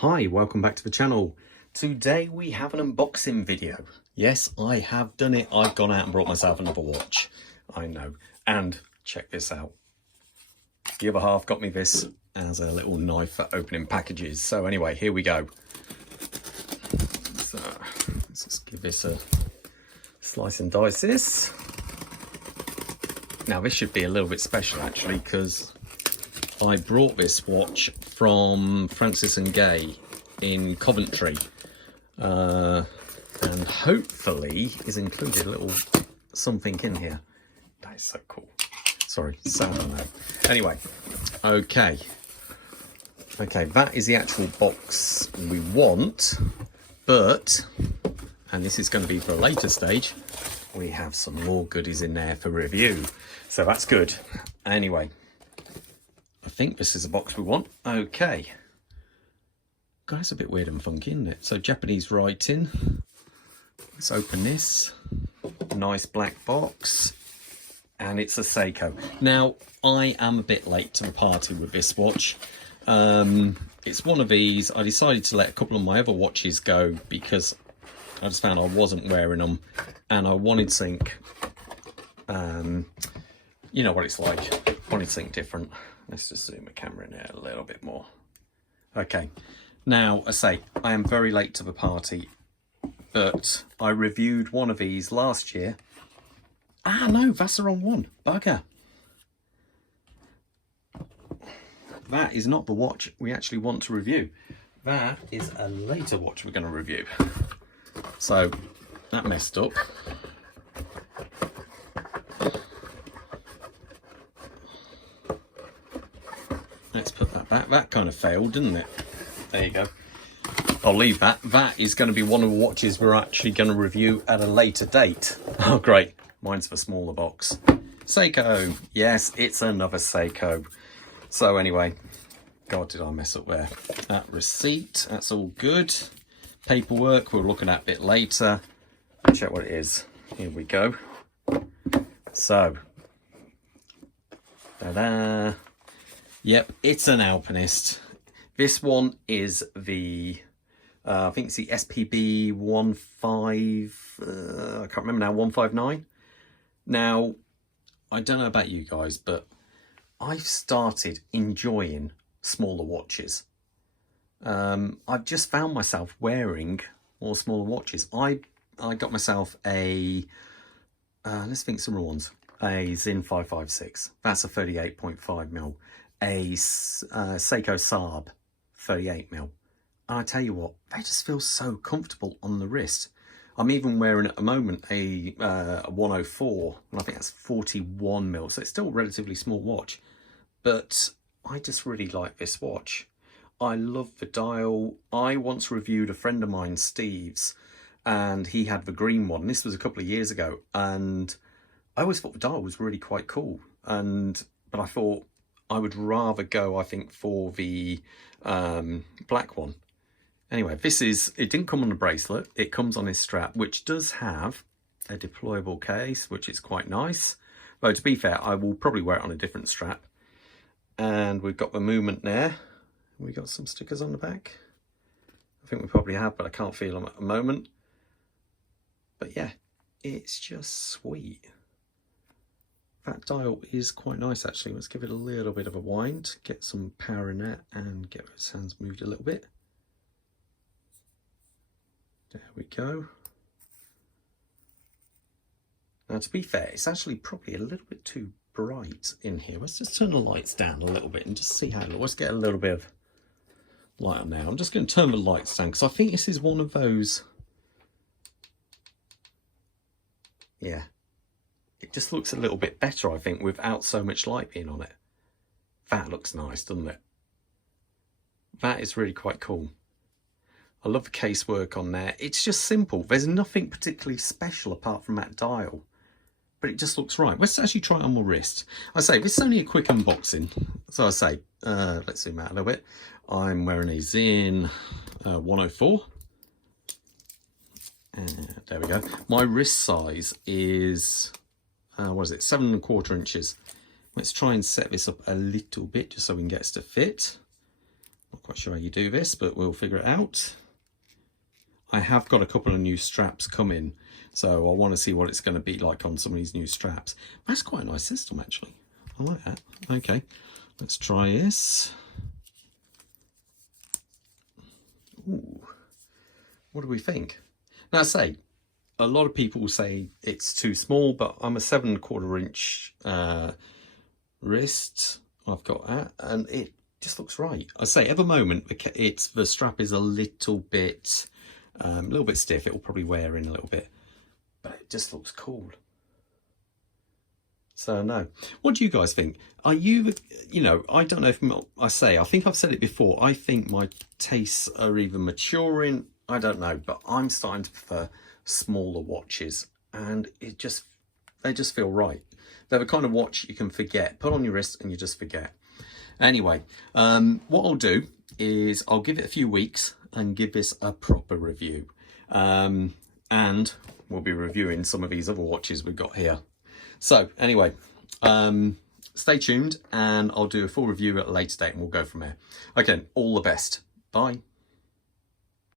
Hi, welcome back to the channel. Today we have an unboxing video. Yes, I have done it. I've gone out and brought myself another watch. I know. And check this out. The other half got me this as a little knife for opening packages. So anyway, here we go. So let's just give this a slice and dice this. Now this should be a little bit special actually, because I brought this watch from Francis and Gaye in Coventry, and hopefully is included a little something in here. That is so cool. Sorry, sound on that. Anyway, okay, that is the actual box we want, but, and this is going to be for a later stage, we have some more goodies in there for review, so that's good. Anyway, I think this is the box we want. Okay. Guys, a bit weird and funky, isn't it? So Japanese writing. Let's open this. Nice black box. And it's a Seiko. Now, I am a bit late to the party with this watch. It's one of these. I decided to let a couple of my other watches go because I just found I wasn't wearing them. And I wanted something, you know what it's like. I wanted something different. Let's just zoom the camera in there a little bit more. Okay, now I say I am very late to the party, but I reviewed one of these last year. Ah, no, that's the wrong one. Bugger. That is not the watch we actually want to review. That is a later watch we're going to review. So that messed up. Let's put that back. That kind of failed, didn't it? There you go. I'll leave that. That is going to be one of the watches we're actually going to review at a later date. Oh, great. Mine's the smaller box. Seiko. Yes, it's another Seiko. So anyway, God, did I mess up there. That receipt, that's all good. Paperwork, we're looking at a bit later. Check what it is. Here we go. So, ta-da. Yep, it's an Alpinist. This one is the, I think it's the SPB159, I can't remember now, 159. Now, I don't know about you guys, but I've started enjoying smaller watches. I've just found myself wearing more smaller watches. I got myself a, let's think some real ones, a Zin 556. That's a 38.5mm. A Seiko Saab 38mm, and I tell you what, they just feel so comfortable on the wrist. I'm even wearing at the moment a 104, and I think that's 41mm, so it's still a relatively small watch, but I just really like this watch. I love the dial. I once reviewed a friend of mine, Steve's, and he had the green one. This was a couple of years ago, and I always thought the dial was really quite cool, but I thought I would rather go, I think, for the black one. Anyway, it didn't come on the bracelet. It comes on his strap, which does have a deployable case, which is quite nice. Though, to be fair, I will probably wear it on a different strap. And we've got the movement there. We got some stickers on the back. I think we probably have, but I can't feel them at the moment. But yeah, it's just sweet. That dial is quite nice actually. Let's give it a little bit of a wind, get some power in it and get those hands moved a little bit. There we go. Now, to be fair, it's actually probably a little bit too bright in here. Let's just turn the lights down a little bit and just see how it looks. Let's get a little bit of light on now. I'm just going to turn the lights down because I think this is one of those, yeah, it just looks a little bit better, I think, without so much light being on it. That looks nice, doesn't it? That is really quite cool. I love the case work on there. It's just simple. There's nothing particularly special apart from that dial, but it just looks right. Let's actually try it on my wrist. I say, this is only a quick unboxing. So I say, let's zoom out a little bit. I'm wearing a Zin 104. There we go. My wrist size is, what is it, 7¼ inches. Let's try and set this up a little bit just so we can get us to fit. Not quite sure how you do this, but we'll figure it out. I have got a couple of new straps coming, so I want to see what it's going to be like on some of these new straps. That's quite a nice system, actually. I like that. Okay, let's try this. Ooh, what do we think? Now, I say, a lot of people say it's too small, but I'm a 7¼ inch wrist. I've got that, and it just looks right. I say, at the moment, the strap is a little bit stiff. It will probably wear in a little bit, but it just looks cool. So no, what do you guys think? Are you, I don't know if I think I've said it before. I think my tastes are either maturing. I don't know, but I'm starting to prefer smaller watches, and they just feel right. They're the kind of watch you can forget, put on your wrist, and you just forget. Anyway, what I'll do is I'll give it a few weeks and give this a proper review. And we'll be reviewing some of these other watches we've got here. So anyway, stay tuned, and I'll do a full review at a later date, and we'll go from there. Okay, all the best. Bye.